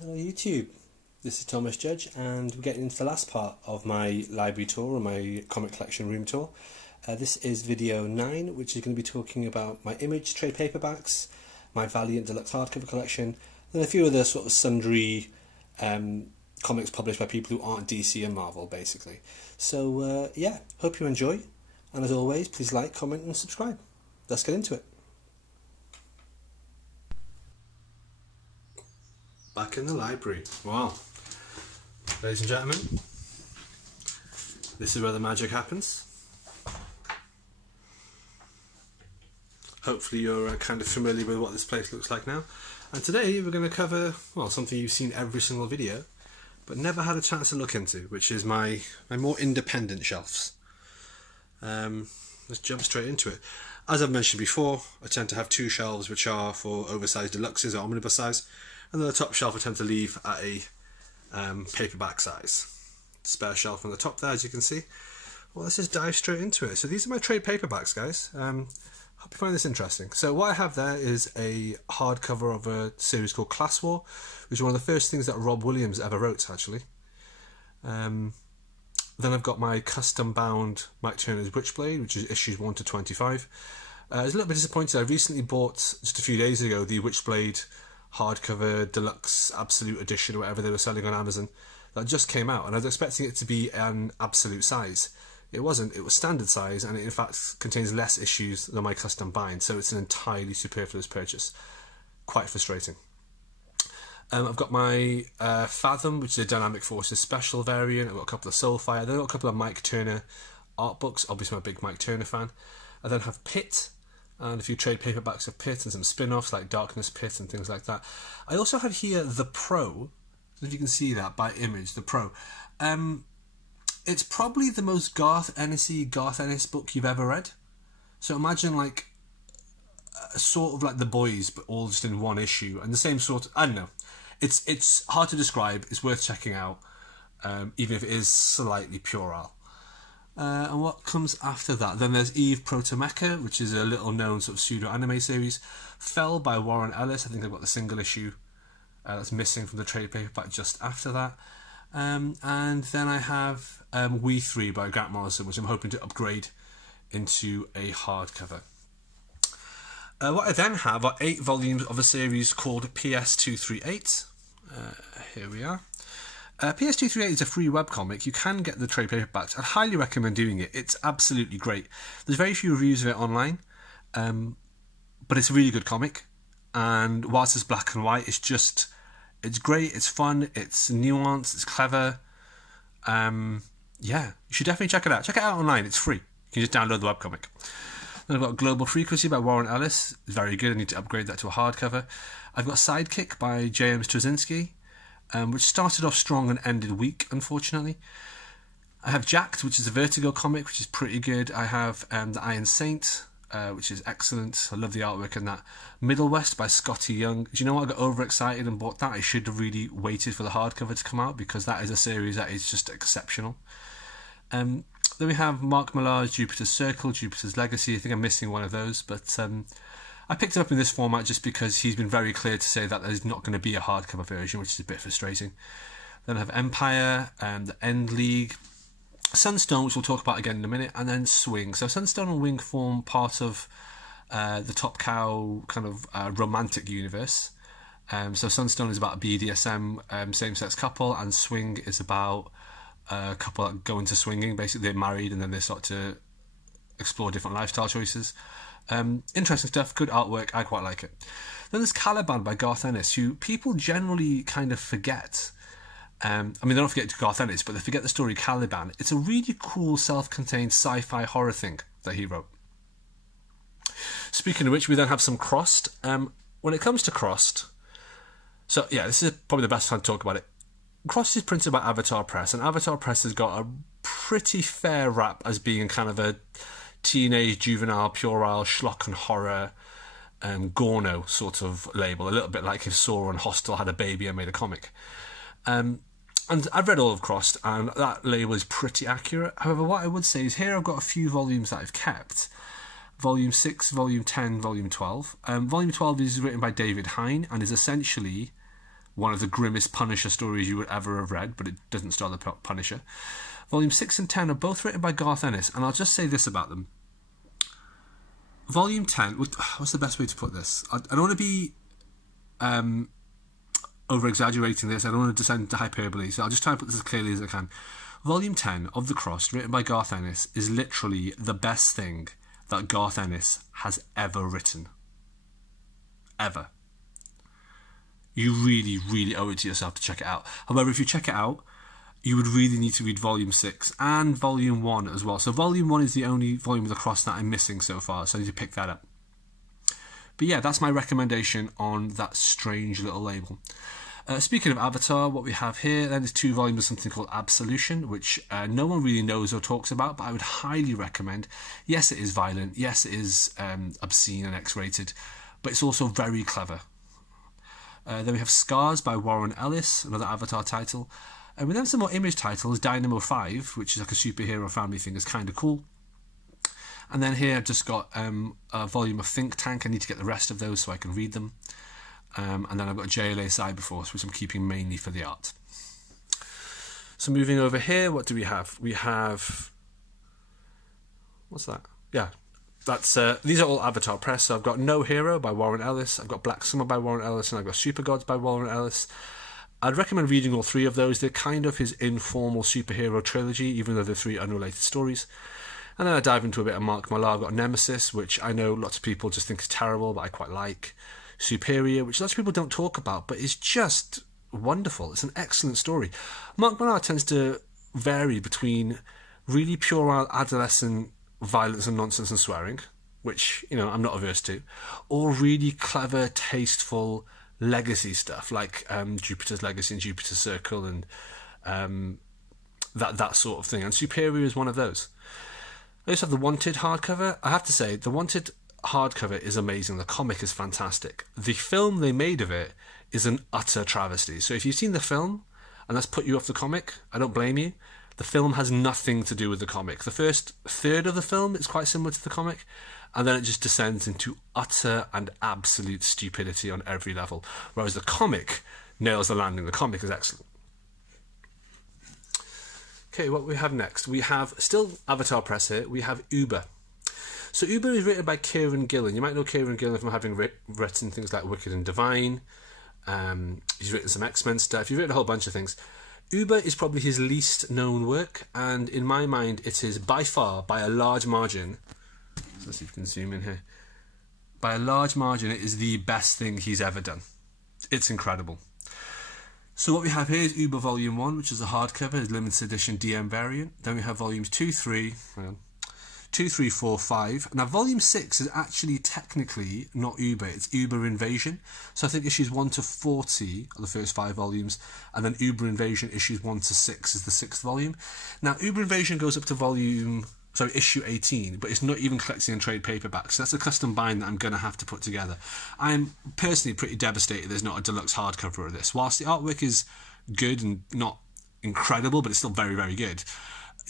Hello YouTube, this is Thomas Judge and we're getting into the last part of my library tour, or my comic collection room tour. This is video 9, which is going to be talking about my Image trade paperbacks, my Valiant deluxe hardcover collection, and a few other sort of sundry comics published by people who aren't DC and Marvel, basically. So yeah, hope you enjoy, and as always, please like, comment and subscribe. Let's get into it. Back in the library. Wow. Ladies and gentlemen, this is where the magic happens. Hopefully you're kind of familiar with what this place looks like now. And today we're going to cover, well, something you've seen every single video, but never had a chance to look into, which is my more independent shelves. Let's jump straight into it. As I've mentioned before, I tend to have two shelves which are for oversized deluxes or omnibus size, and then the top shelf I tend to leave at a paperback size. Spare shelf on the top there, as you can see. Well, let's just dive straight into it. So these are my trade paperbacks, guys. Hope you find this interesting. So what I have there is a hardcover of a series called Class War, which is one of the first things that Rob Williams ever wrote, actually. Then I've got my custom bound Mike Turner's Witchblade, which is issues 1 to 25. I was a little bit disappointed. I recently bought, just a few days ago, the Witchblade hardcover deluxe absolute edition, or whatever they were selling on Amazon, that just came out, and I was expecting it to be an absolute size. It wasn't. It was standard size, and it in fact contains less issues than my custom bind, so it's an entirely superfluous purchase. Quite frustrating. I've got my Fathom, which is a Dynamic Forces special variant. I've got a couple of Soulfire. Then I've got a couple of Mike Turner art books. Obviously I'm a big Mike Turner fan. I then have Pit, and a few trade paperbacks of Pit and some spin-offs like Darkness Pit and things like that. I also have here The Pro, if you can see that, by Image, The Pro. It's probably the most Garth Ennis book you've ever read. So imagine like sort of like The Boys, but all just in one issue, and the same sort of, I don't know. It's hard to describe. It's worth checking out, even if it is slightly puerile. And what comes after that? Then there's Eve Protomecha, which is a little known sort of pseudo anime series. Fell by Warren Ellis. I think I've got the single issue that's missing from the trade paperback just after that. And then I have We Three by Grant Morrison, which I'm hoping to upgrade into a hardcover. What I then have are 8 volumes of a series called PS238. Here we are. PS238 is a free webcomic. You can get the trade paperbacks. I'd highly recommend doing it. It's absolutely great. There's very few reviews of it online, but it's a really good comic. And whilst it's black and white, it's great, it's fun, it's nuanced, it's clever. Yeah, you should definitely check it out. Check it out online, it's free. You can just download the webcomic. Then I've got Global Frequency by Warren Ellis. It's very good. I need to upgrade that to a hardcover. I've got Sidekick by James Straczynski, which started off strong and ended weak, unfortunately. I have Jacked, which is a Vertigo comic, which is pretty good. I have The Iron Saint, which is excellent. I love the artwork in that. Middle West by Scotty Young. Do you know what? I got overexcited and bought that. I should have really waited for the hardcover to come out, because that is a series that is just exceptional. Then we have Mark Millar's Jupiter's Circle, Jupiter's Legacy. I think I'm missing one of those, but I picked it up in this format just because he's been very clear to say that there's not going to be a hardcover version, which is a bit frustrating. Then I have Empire, The End League, Sunstone, which we'll talk about again in a minute, and then Swing. So Sunstone and Wing form part of the Top Cow kind of romantic universe. So Sunstone is about a BDSM same-sex couple, and Swing is about a couple that go into swinging. Basically, they're married and then they start to explore different lifestyle choices. Interesting stuff, good artwork, I quite like it. Then there's Caliban by Garth Ennis, who people generally kind of forget. I mean, they don't forget Garth Ennis, but they forget the story Caliban. It's a really cool self-contained sci-fi horror thing that he wrote. Speaking of which, we then have some Crossed. When it comes to Crossed, so yeah, this is probably the best time to talk about it. Crossed is printed by Avatar Press, and Avatar Press has got a pretty fair rap as being kind of a teenage, juvenile, puerile, schlock and horror Gorno sort of label, a little bit like if Saw and Hostel had a baby and made a comic. And I've read all of Crossed, and that label is pretty accurate. However, what I would say is here I've got a few volumes that I've kept. Volume 6, Volume 10, Volume 12. Volume 12 is written by David Hine and is essentially one of the grimmest Punisher stories you would ever have read, but it doesn't star the Punisher. Volume 6 and 10 are both written by Garth Ennis, and I'll just say this about them. Volume 10, what's the best way to put this? I don't want to be over-exaggerating this. I don't want to descend into hyperbole, so I'll just try and put this as clearly as I can. Volume 10 of The Crossed, written by Garth Ennis, is literally the best thing that Garth Ennis has ever written. Ever. You really, really owe it to yourself to check it out. However, if you check it out, you would really need to read Volume 6 and Volume 1 as well. So Volume 1 is the only volume of The Crossed that I'm missing so far, so I need to pick that up. But yeah, that's my recommendation on that strange little label. Speaking of Avatar, what we have here then is 2 volumes of something called Absolution, which no one really knows or talks about, but I would highly recommend. Yes, it is violent. Yes, it is obscene and X-rated, but it's also very clever. Then we have Scars by Warren Ellis, another Avatar title. And we then have some more Image titles. Dynamo 5, which is like a superhero family thing, is kind of cool. And then here I've just got a volume of Think Tank. I need to get the rest of those so I can read them. And then I've got a JLA Cyberforce, which I'm keeping mainly for the art. So moving over here, what do we have? We have... what's that? Yeah, that's these are all Avatar Press. So I've got No Hero by Warren Ellis. I've got Black Summer by Warren Ellis. And I've got Super Gods by Warren Ellis. I'd recommend reading all 3 of those. They're kind of his informal superhero trilogy, even though they're 3 unrelated stories. And then I dive into a bit of Mark Millar. I've got Nemesis, which I know lots of people just think is terrible, but I quite like. Superior, which lots of people don't talk about, but is just wonderful. It's an excellent story. Mark Millar tends to vary between really pure adolescent violence and nonsense and swearing, which, you know, I'm not averse to, or really clever, tasteful legacy stuff like Jupiter's Legacy and Jupiter's Circle and that sort of thing. And Superior is one of those. I also have the Wanted hardcover. I have to say, the Wanted hardcover is amazing. The comic is fantastic. The film they made of it is an utter travesty. So if you've seen the film and that's put you off the comic, I don't blame you. The film has nothing to do with the comic. The first third of the film is quite similar to the comic, and then it just descends into utter and absolute stupidity on every level. Whereas the comic nails the landing. The comic is excellent. Okay, what we have next? We have still Avatar Press here. We have Uber. So Uber is written by Kieran Gillen. You might know Kieran Gillen from having written things like Wicked and Divine. He's written some X-Men stuff. He's written a whole bunch of things. Uber is probably his least known work, and in my mind it is by far, by a large margin, so let's see if we can zoom in here, by a large margin it is the best thing he's ever done. It's incredible. So what we have here is Uber Volume 1, which is a hardcover, is limited edition DM variant. Then we have volumes 2, 3, 4, 5. Now Volume 6 is actually technically not Uber, it's Uber Invasion. So I think issues 1 to 40 are the first 5 volumes, and then Uber Invasion issues 1 to 6 is the 6th volume. Now Uber Invasion goes up to issue 18, but it's not even collecting in trade paperbacks. So that's a custom bind that I'm going to have to put together. I'm personally pretty devastated there's not a deluxe hardcover of this. Whilst the artwork is good and not incredible, but it's still very, very good,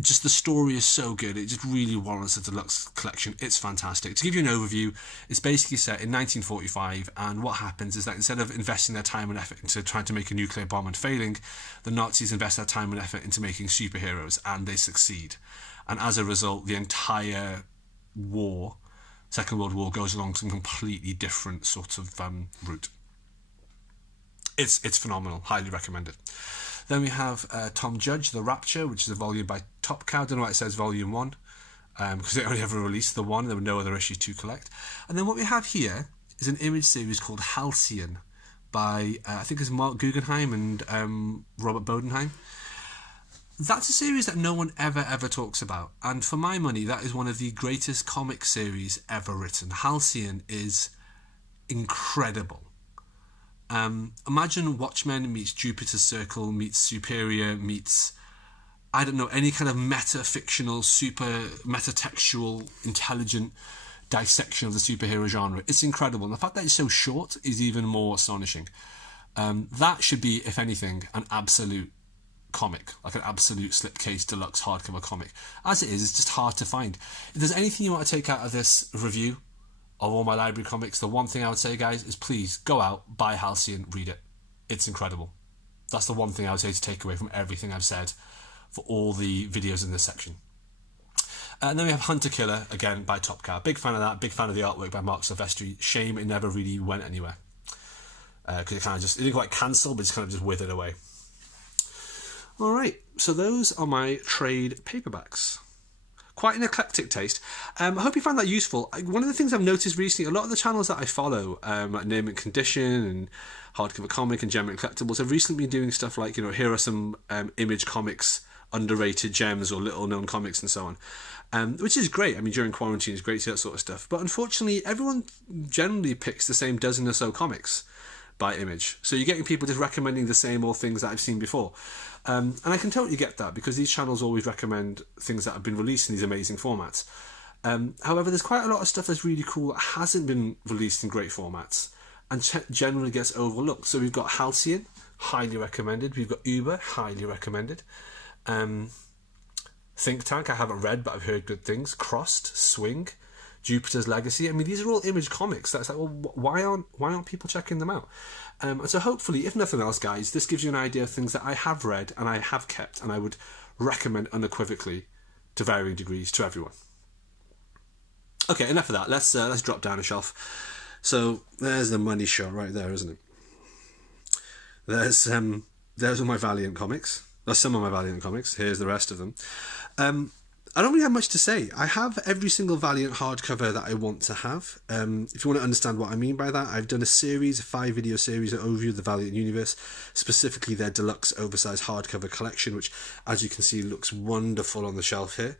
just the story is so good, it just really warrants a deluxe collection. It's fantastic. To give you an overview, it's basically set in 1945, and what happens is that instead of investing their time and effort into trying to make a nuclear bomb and failing, the Nazis invest their time and effort into making superheroes, and they succeed. And as a result, the entire war, Second World War, goes along some completely different sort of route. It's phenomenal. Highly recommended. Then we have Tom Judge, The Rapture, which is a volume by Top Cow. I don't know why it says Volume 1, because they only ever released the one. There were no other issues to collect. And then what we have here is an Image series called Halcyon by, I think it's Mark Guggenheim and Robert Bodenheim. That's a series that no one ever talks about. And for my money, that is one of the greatest comic series ever written. Halcyon is incredible. Imagine Watchmen meets Jupiter's Circle meets Superior meets, I don't know, any kind of meta-fictional, super meta-textual, intelligent dissection of the superhero genre. It's incredible. And the fact that it's so short is even more astonishing. That should be, if anything, an absolute comic, like an absolute slipcase deluxe hardcover comic. As it is, it's just hard to find. If there's anything you want to take out of this review of all my library comics, the one thing I would say, guys, is please go out, buy Halcyon, read it. it's incredible. That's the one thing I would say to take away from everything I've said for all the videos in this section. And then we have Hunter Killer, again, by Top Cow. Big fan of that, big fan of the artwork by Mark Silvestri. Shame it never really went anywhere. Because it didn't quite cancel, but it's kind of just withered away. Alright, so those are my trade paperbacks. Quite an eclectic taste. I hope you found that useful. One of the things I've noticed recently, a lot of the channels that I follow, like Name and Condition and Hardcover Comic and Gem and Collectibles, have recently been doing stuff like, here are some Image Comics underrated gems or little known comics and so on. Which is great. I mean, during quarantine, it's great to see that sort of stuff. But unfortunately, everyone generally picks the same dozen or so comics by Image. So you're getting people just recommending the same old things that I've seen before. And I can totally get that, because these channels always recommend things that have been released in these amazing formats. However, there's quite a lot of stuff that's really cool that hasn't been released in great formats and generally gets overlooked. So we've got Halcyon, highly recommended. We've got Uber, highly recommended. Think Tank, I haven't read, but I've heard good things. Crossed, Swing, Jupiter's Legacy. I mean, these are all Image comics. That's like, well, why aren't people checking them out? And so hopefully, if nothing else, guys, this gives you an idea of things that I have read and I have kept, and I would recommend unequivocally to varying degrees to everyone. Okay, enough of that. Let's drop down a shelf. So there's the money shot right there, isn't it? There's all my Valiant comics. That's some of my Valiant comics. Here's the rest of them. I don't really have much to say. I have every single Valiant hardcover that I want to have. If you want to understand what I mean by that, I've done a 5-video series, an overview of the Valiant universe, specifically their deluxe oversized hardcover collection, which, as you can see, looks wonderful on the shelf here.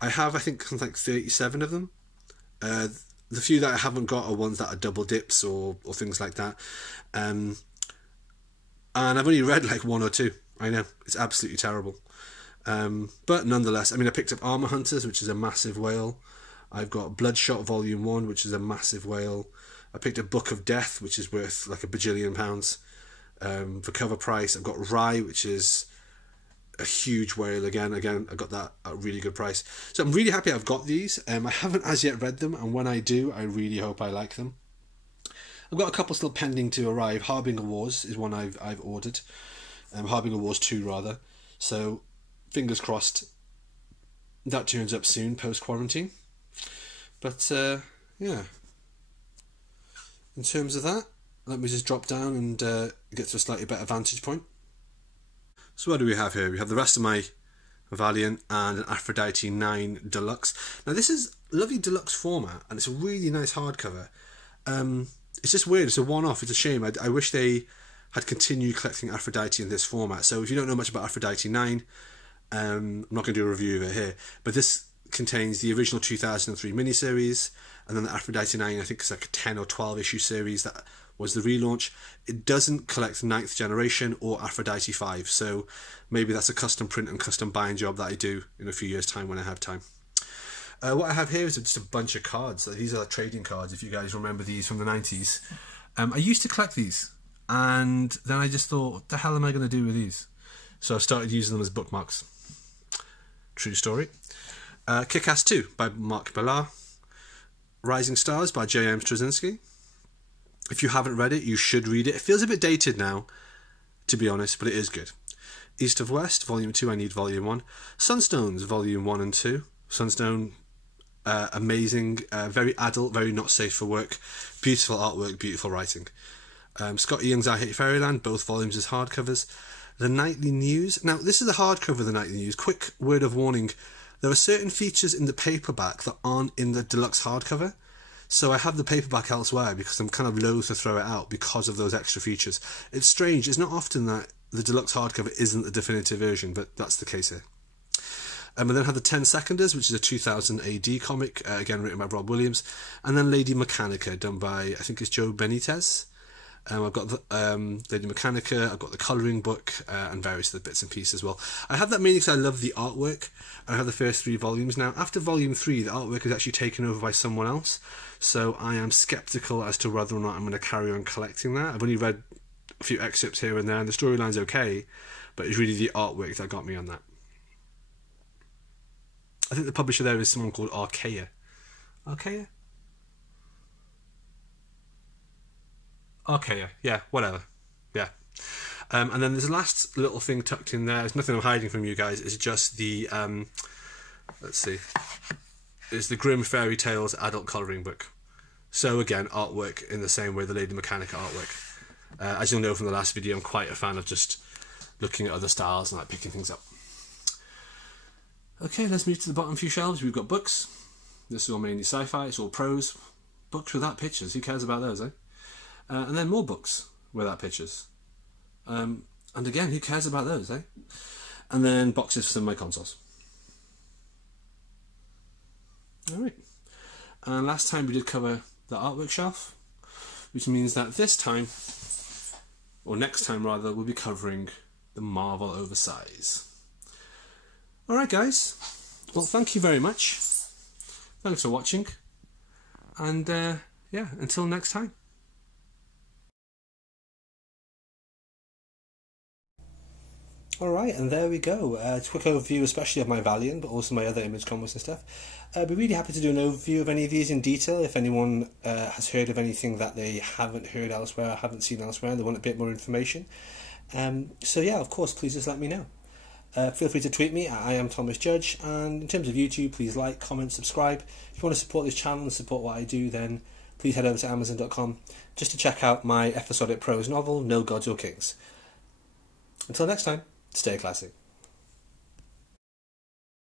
I have, I think, like 37 of them. The few that I haven't got are ones that are double dips or things like that. And I've only read like 1 or 2. I know, it's absolutely terrible. But nonetheless, I mean, I picked up Armor Hunters, which is a massive whale. I've got Bloodshot Volume 1, which is a massive whale. I picked up Book of Death, which is worth like £1 bajillion for cover price. I've got Rye, which is a huge whale again. I got that at a really good price. So I'm really happy I've got these. I haven't as yet read them, and when I do, I really hope I like them. I've got a couple still pending to arrive. Harbinger Wars is one I've ordered. Harbinger Wars 2 rather. So fingers crossed that turns up soon post quarantine. But yeah, in terms of that, let me just drop down and get to a slightly better vantage point. So what do we have here? We have the rest of my Valiant and an Aphrodite 9 Deluxe. Now this is a lovely deluxe format and it's a really nice hardcover. It's just weird, it's a one-off, it's a shame. I wish they had continued collecting Aphrodite in this format. So if you don't know much about Aphrodite 9, I'm not going to do a review of it here, but this contains the original 2003 miniseries, and then the Aphrodite 9, I think it's like a 10 or 12 issue series that was the relaunch. It doesn't collect 9th Generation or Aphrodite 5, so maybe that's a custom print and custom buying job that I do in a few years' time when I have time. What I have here is just a bunch of cards. These are trading cards, if you guys remember these from the 90s. I used to collect these, and then I just thought, what the hell am I going to do with these? So I started using them as bookmarks. True story. Kick-Ass 2 by Mark Millar. Rising Stars by J.M. Straczynski. If you haven't read it, you should read it. It feels a bit dated now, to be honest, but it is good. East of West, Volume 2, I need Volume 1. Sunstones, Volume 1 and 2. Sunstone, amazing, very adult, very not safe for work. Beautiful artwork, beautiful writing. Scott Young's I Hate Fairyland, both volumes as hardcovers. The Nightly News. Now, this is a hardcover of the Nightly News. Quick word of warning. There are certain features in the paperback that aren't in the deluxe hardcover. So I have the paperback elsewhere because I'm kind of loath to throw it out because of those extra features. It's strange. It's not often that the deluxe hardcover isn't the definitive version, but that's the case here. We then have the 10 Seconders, which is a 2000 AD comic, again written by Rob Williams. And then Lady Mechanica, done by, I think it's Joe Benitez. I've got the Lady Mechanica, I've got the colouring book, and various other bits and pieces as well. I have that mainly because I love the artwork. I have the first 3 volumes now. After volume 3, the artwork is actually taken over by someone else, so I am sceptical as to whether or not I'm going to carry on collecting that. I've only read a few excerpts here and there, and the storyline's okay, but it's really the artwork that got me on that. I think the publisher there is someone called Archaea. Archaea? Archaea, yeah, whatever. Yeah. And then there's a last little thing tucked in there. There's nothing I'm hiding from you guys. It's just the, let's see, it's the Grimm Fairy Tales adult colouring book. So again, artwork in the same way the Lady Mechanica artwork. As you'll know from the last video, I'm quite a fan of just looking at other styles and like picking things up. Okay, let's move to the bottom few shelves. We've got books. This is all mainly sci-fi, it's all prose. Books without pictures, who cares about those, eh? And then more books without pictures. And again, who cares about those, eh? And then boxes for some of my consoles. Alright. And last time we did cover the artwork shelf, which means that this time, or next time rather, we'll be covering the Marvel Oversize. Alright guys, well thank you very much. Thanks for watching. And yeah, until next time. Alright, and there we go. A quick overview, especially of my Valiant, but also my other image combos and stuff. I'd be really happy to do an overview of any of these in detail if anyone has heard of anything that they haven't heard elsewhere or haven't seen elsewhere and they want a bit more information. So yeah, of course, please just let me know. Feel free to tweet me at IamThomasJudge, and in terms of YouTube, please like, comment, subscribe. If you want to support this channel and support what I do, then please head over to Amazon.com just to check out my episodic prose novel, No Gods or Kings. Until next time, stay classy.